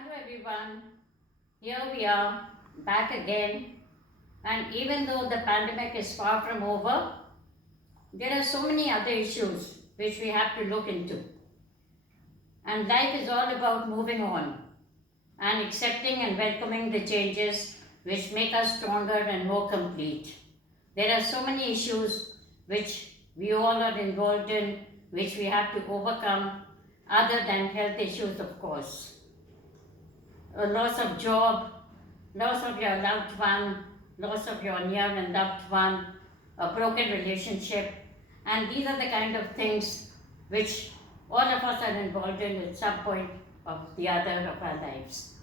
Hello everyone, here we are back again, and even though the pandemic is far from over, there are so many other issues which we have to look into. And life is all about moving on and accepting and welcoming the changes which make us stronger and more complete. There are so many issues which we all are involved in, which we have to overcome, other than health issues, of course. A loss of job, loss of your loved one, loss of your near and loved one, a broken relationship, and these are the kind of things which all of us are involved in at some point of the other of our lives.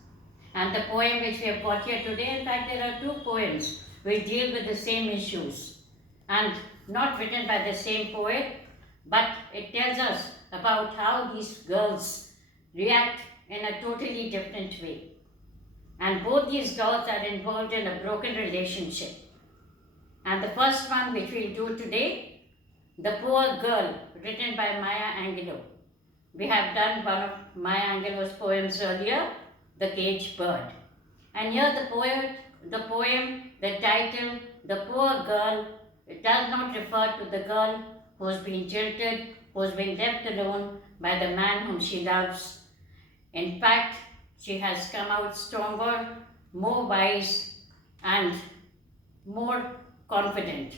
And the poem which we have got here today, in fact, there are two poems which deal with the same issues and not written by the same poet, but it tells us about how these girls react in a totally different way. And both these girls are involved in a broken relationship. And the first one which we'll do today, The Poor Girl, written by Maya Angelou. We have done one of Maya Angelou's poems earlier, The Caged Bird. And here the poem, the title, The Poor Girl, it does not refer to the girl who's been jilted, who's been left alone by the man whom she loves. In fact, she has come out stronger, more wise, and more confident.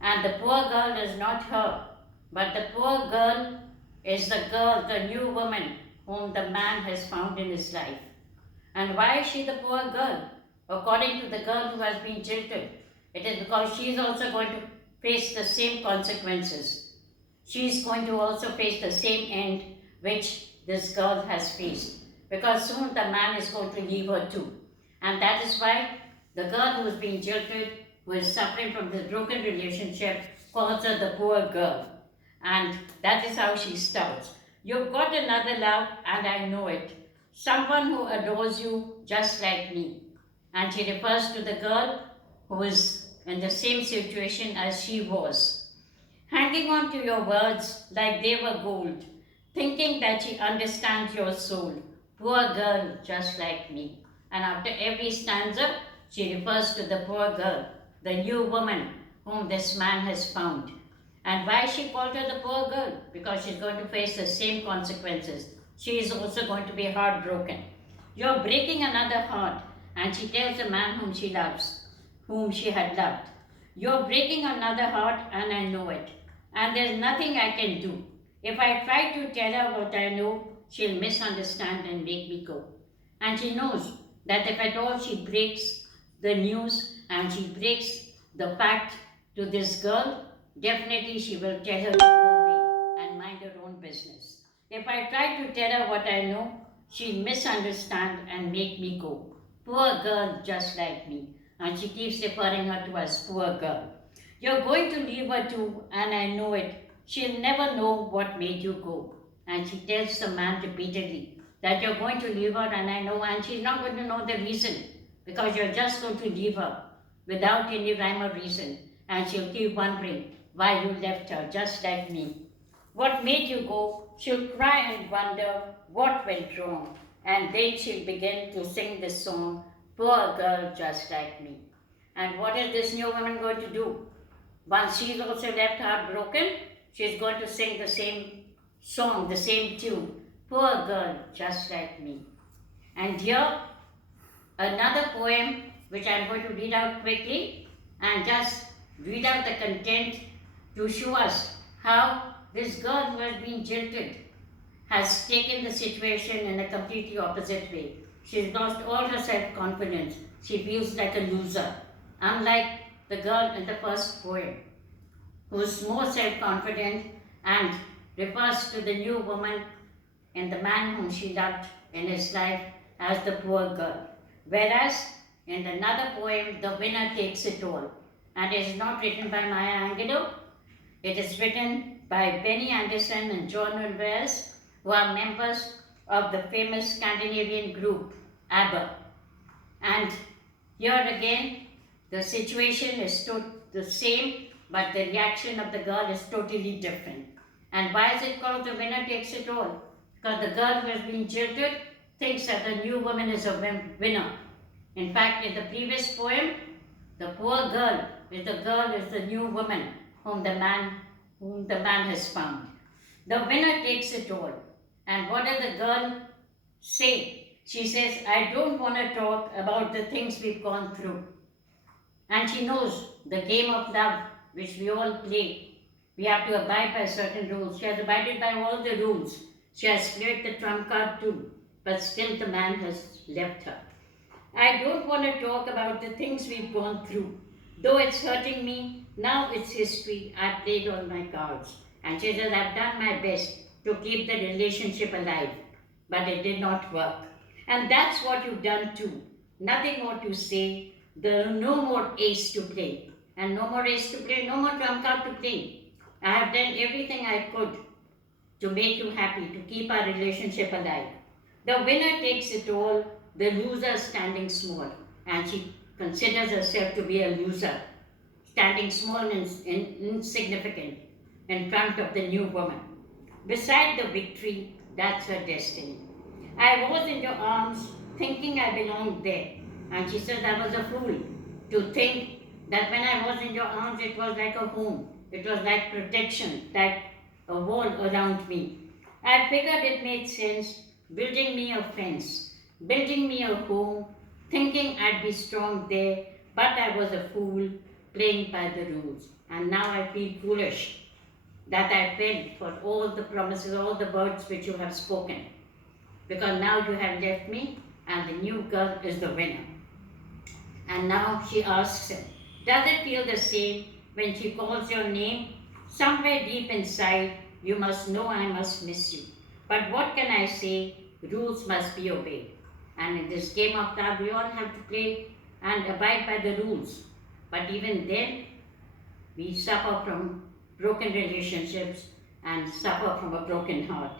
And the poor girl is not her, but the poor girl is the new woman whom the man has found in his life. And why is she the poor girl? According to the girl who has been jilted, it is because she is also going to face the same consequences. She is going to also face the same end which this girl has faced, because soon the man is going to leave her too. And that is why the girl who is being jilted, who is suffering from this broken relationship, calls her the poor girl. And that is how she starts. You've got another love, and I know it. Someone who adores you just like me. And she refers to the girl who is in the same situation as she was. Hanging on to your words like they were gold, thinking that she understands your soul. Poor girl just like me. And after every stanza, she refers to the poor girl, the new woman whom this man has found. And why she called her the poor girl? Because she's going to face the same consequences. She is also going to be heartbroken. You're breaking another heart. And she tells the man whom she loves, whom she had loved. You're breaking another heart, and I know it. And there's nothing I can do. If I try to tell her what I know, she'll misunderstand and make me go. And she knows that if at all she breaks the news and she breaks the fact to this girl, definitely she will tell her to go away and mind her own business. If I try to tell her what I know, she'll misunderstand and make me go. Poor girl just like me. And she keeps referring her to as poor girl. You're going to leave her too, and I know it. She'll never know what made you go. And she tells the man repeatedly that you're going to leave her, and I know, and she's not going to know the reason, because you're just going to leave her without any rhyme or reason. And she'll keep wondering why you left her, just like me. What made you go? She'll cry and wonder what went wrong. And then she'll begin to sing this song, Poor Girl Just Like Me. And what is this new woman going to do? Once she's also left heartbroken, she's going to sing the same song, the same tune, Poor Girl Just Like Me. And here, another poem which I'm going to read out quickly, and just read out the content to show us how this girl who has been jilted has taken the situation in a completely opposite way. She's lost all her self-confidence. She feels like a loser, unlike the girl in the first poem, who's more self-confident and refers to the new woman and the man whom she loved in his life as the poor girl. Whereas in another poem, The Winner Takes It All, and it is not written by Maya Angelou, it is written by Benny Anderson and Bjorn Ulvaeus, who are members of the famous Scandinavian group ABBA. And here again, the situation is the same, but the reaction of the girl is totally different. And why is it called The Winner Takes It All? Because the girl who has been jilted thinks that the new woman is a winner. In fact, in the previous poem, the poor girl is the new woman whom the man has found. The winner takes it all. And what does the girl say? She says, I don't want to talk about the things we've gone through. And she knows the game of love which we all play. We have to abide by certain rules. She has abided by all the rules. She has played the trump card too, but still the man has left her. I don't want to talk about the things we've gone through. Though it's hurting me, now it's history. I played all my cards. And she says, I've done my best to keep the relationship alive, but it did not work. And that's what you've done too. Nothing more to say. There are no more ace to play. And no more ace to play, no more trump card to play. I have done everything I could to make you happy, to keep our relationship alive. The winner takes it all, the loser standing small. And she considers herself to be a loser, standing small and insignificant in front of the new woman. Beside the victory, that's her destiny. I was in your arms, thinking I belonged there. And she says, I was a fool to think that when I was in your arms, it was like a home. It was like protection, like a wall around me. I figured it made sense, building me a fence, building me a home, thinking I'd be strong there, but I was a fool, playing by the rules. And now I feel foolish that I fell for all the promises, all the words which you have spoken. Because now you have left me, and the new girl is the winner. And now she asks him, does it feel the same when she calls your name? Somewhere deep inside, you must know I must miss you. But what can I say? Rules must be obeyed. And in this game of love, we all have to play and abide by the rules. But even then, we suffer from broken relationships and suffer from a broken heart.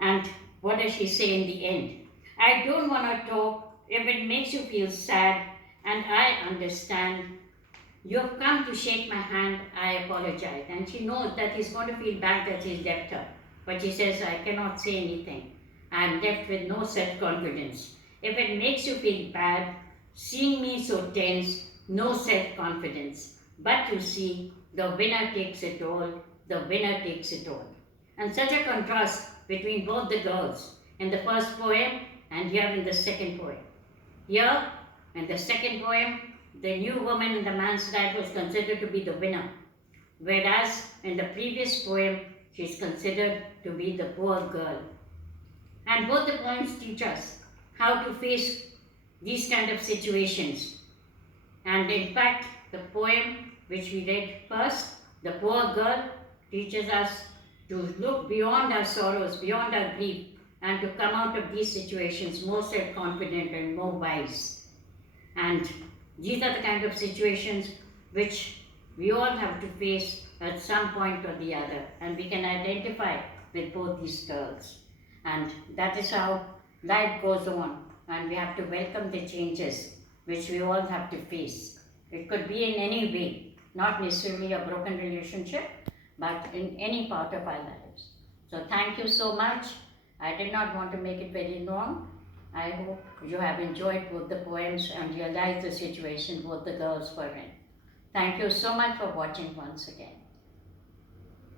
And what does she say in the end? I don't want to talk if it makes you feel sad, and I understand. You've come to shake my hand, I apologize. And she knows that he's going to feel bad that he's left her. But she says, I cannot say anything. I'm left with no self-confidence. If it makes you feel bad, seeing me so tense, no self-confidence. But you see, the winner takes it all, the winner takes it all. And such a contrast between both the girls in the first poem and here in the second poem. Here, in the second poem, the new woman in the man's life was considered to be the winner, whereas in the previous poem, she is considered to be the poor girl. And both the poems teach us how to face these kind of situations. And in fact, the poem which we read first, the poor girl, teaches us to look beyond our sorrows, beyond our grief, and to come out of these situations more self-confident and more wise. And these are the kind of situations which we all have to face at some point or the other, and we can identify with both these girls. And that is how life goes on, and we have to welcome the changes which we all have to face. It could be in any way, not necessarily a broken relationship, but in any part of our lives. So thank you so much. I did not want to make it very long. I hope you have enjoyed both the poems and realized the situation both the girls were in. Thank you so much for watching once again.